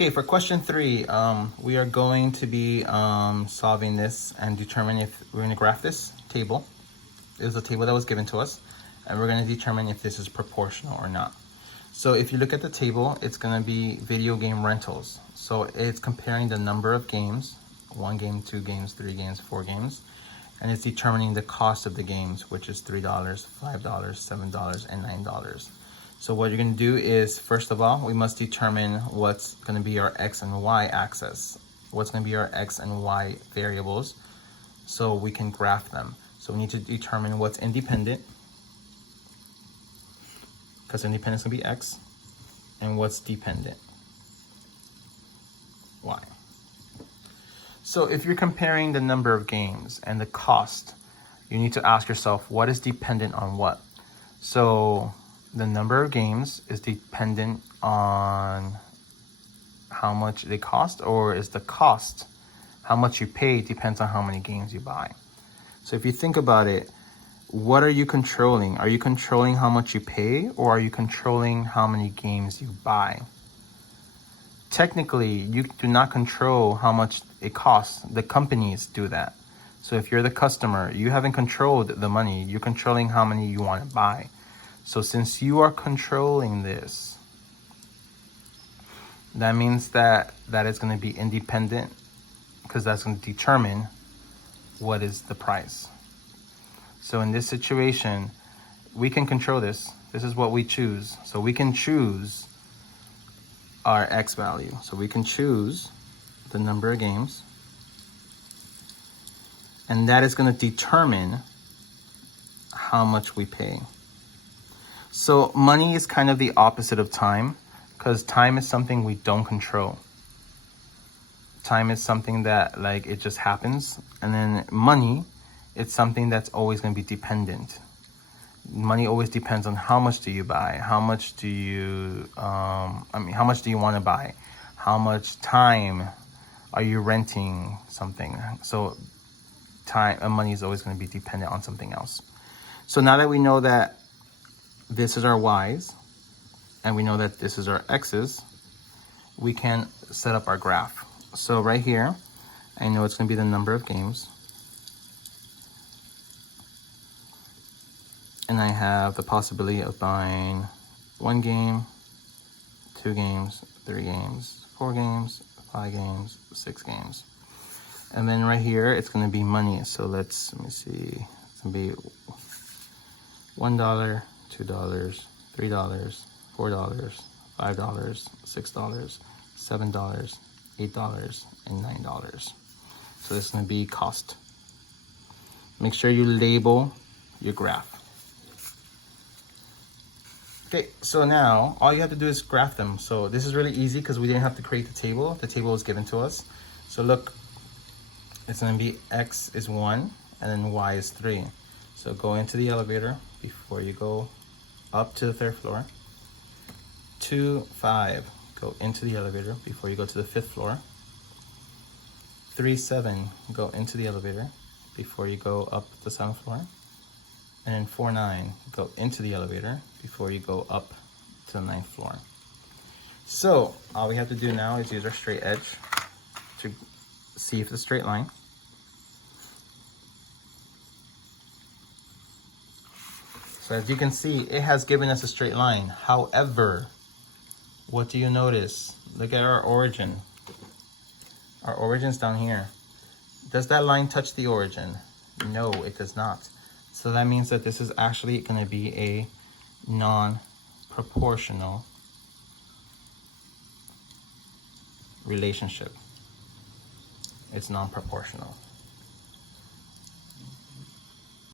Okay, for question 3, we are going to be solving this and determine if we're going to graph this table. It was a table that was given to us, and we're going to determine if this is proportional or not. So if you look at the table, it's going to be video game rentals. So it's comparing the number of games, 1 game, 2 games, 3 games, 4 games, and it's determining the cost of the games, which is $3, $5, $7, and $9. So what you're going to do is, first of all, we must determine what's going to be our X and Y axis. What's going to be our X and Y variables so we can graph them. So we need to determine what's independent, because independent is going to be X, and what's dependent, Y. So if you're comparing the number of games and the cost, you need to ask yourself, what is dependent on what? So the number of games is dependent on how much they cost, or is the cost, how much you pay, depends on how many games you buy. So if you think about it, what are you controlling? Are you controlling how much you pay, or are you controlling how many games you buy? Technically, you do not control how much it costs. The companies do that. So if you're the customer, you haven't controlled the money. You're controlling how many you want to buy. So since you are controlling this, that means that is going to be independent, because that's going to determine what is the price. So in this situation, we can control this. This is what we choose. So we can choose our X value. So we can choose the number of games, and that is going to determine how much we pay. So money is kind of the opposite of time, because time is something we don't control. Time is something that, like, it just happens. And then money, it's something that's always going to be dependent. Money always depends on how much do you buy, how much do you, how much do you want to buy, how much time are you renting something. So time and money is always going to be dependent on something else. So now that we know that this is our Y's, and we know that this is our X's, we can set up our graph. So right here, I know it's going to be the number of games. And I have the possibility of buying 1 game, 2 games, 3 games, 4 games, 5 games, 6 games. And then right here, it's going to be money. So let me see. It's going to be $1, $2, $3, $4, $5, $6, $7, $8, and $9. So this is going to be cost. Make sure you label your graph. Okay, so now all you have to do is graph them. So this is really easy because we didn't have to create the table. The table was given to us. So look, it's going to be X is 1 and then Y is 3. So go into the elevator before you go up to the 3rd floor. 2, 5, go into the elevator before you go to the 5th floor. 3, 7, go into the elevator before you go up the 7th floor. And then 4, 9, go into the elevator before you go up to the 9th floor. So all we have to do now is use our straight edge to see if it's a straight line. So as you can see, it has given us a straight line. However, what do you notice? Look at our origin. Our origin's down here. Does that line touch the origin? No, it does not. So that means that this is actually going to be a non-proportional relationship. It's non-proportional.